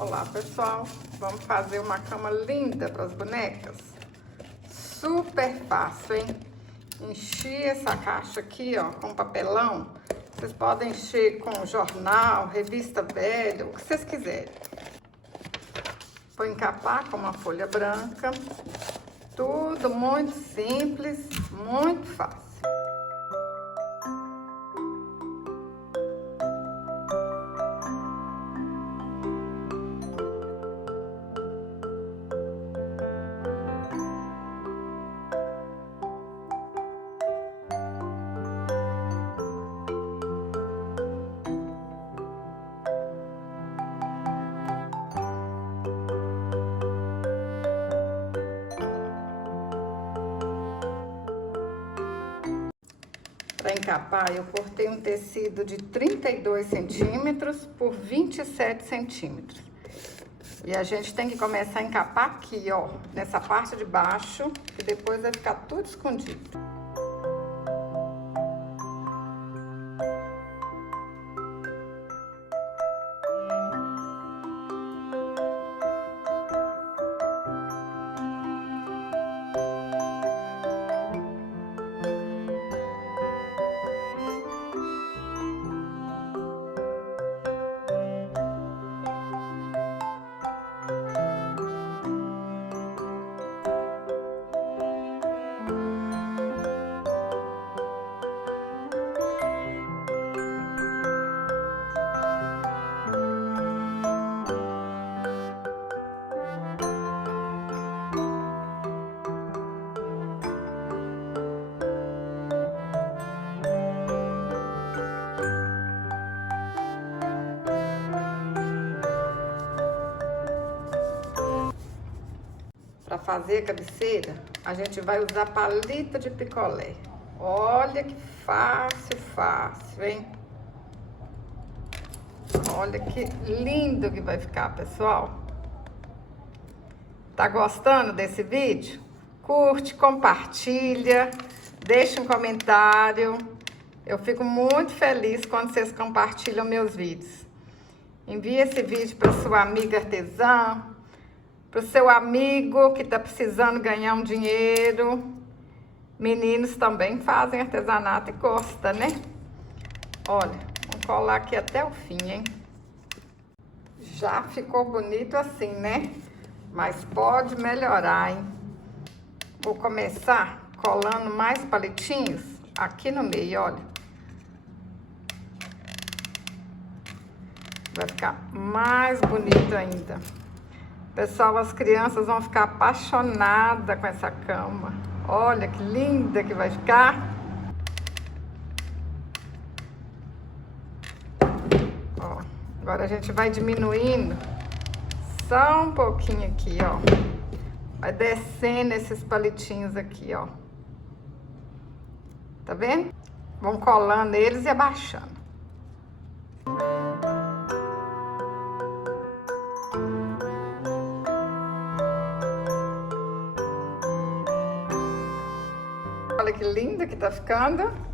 Olá pessoal, vamos fazer uma cama linda para as bonecas? Super fácil, hein? Encher essa caixa aqui, ó, com papelão. Vocês podem encher com jornal, revista velha, o que vocês quiserem. Vou encapar com uma folha branca. Tudo muito simples, muito fácil. Para encapar, eu cortei um tecido de 32 centímetros por 27 centímetros. E a gente tem que começar a encapar aqui, ó, nessa parte de baixo, e depois vai ficar tudo escondido. Para fazer a cabeceira, a gente vai usar palito de picolé. Olha que fácil, fácil, hein? Olha que lindo que vai ficar, pessoal. Tá gostando desse vídeo? Curte, compartilha, deixa um comentário. Eu fico muito feliz quando vocês compartilham meus vídeos. Envie esse vídeo para sua amiga artesã, para o seu amigo que está precisando ganhar um dinheiro. Meninos também fazem artesanato e gosta, né? Olha, vamos colar aqui até o fim, hein? Já ficou bonito assim, né? Mas pode melhorar, hein? Vou começar colando mais palitinhos aqui no meio, olha. Vai ficar mais bonito ainda. Pessoal, as crianças vão ficar apaixonadas com essa cama. Olha que linda que vai ficar. Ó, agora a gente vai diminuindo só um pouquinho aqui, ó. Vai descendo esses palitinhos aqui, ó. Tá vendo? Vão colando eles e abaixando. Olha que linda que tá ficando.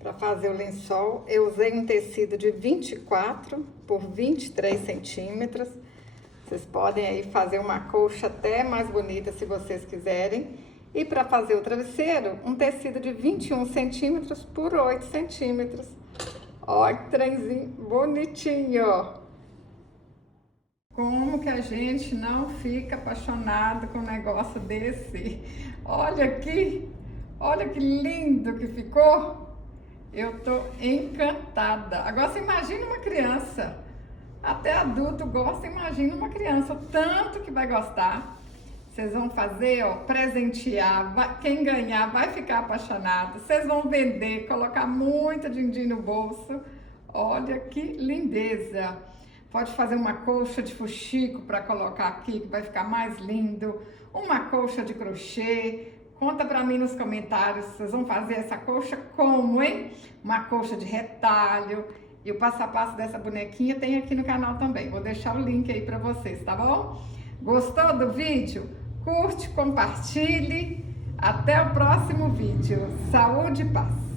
Para fazer o lençol, eu usei um tecido de 24 por 23 centímetros. Vocês podem aí fazer uma colcha até mais bonita se vocês quiserem. E para fazer o travesseiro, um tecido de 21 centímetros por 8 centímetros. Olha que trenzinho bonitinho! Como que a gente não fica apaixonado com um negócio desse? Olha aqui, olha que lindo que ficou! Eu tô encantada. Agora você imagina uma criança, até adulto gosta, imagina uma criança, o tanto que vai gostar. Vocês vão fazer, ó, presentear, quem ganhar vai ficar apaixonado. Vocês vão vender, colocar muita din-din no bolso. Olha que lindeza! Pode fazer uma colcha de fuxico para colocar aqui, que vai ficar mais lindo. Uma colcha de crochê. Conta pra mim nos comentários, vocês vão fazer essa colcha como, hein? Uma colcha de retalho. E o passo a passo dessa bonequinha tem aqui no canal também. Vou deixar o link aí pra vocês, tá bom? Gostou do vídeo? Curte, compartilhe. Até o próximo vídeo. Saúde e paz!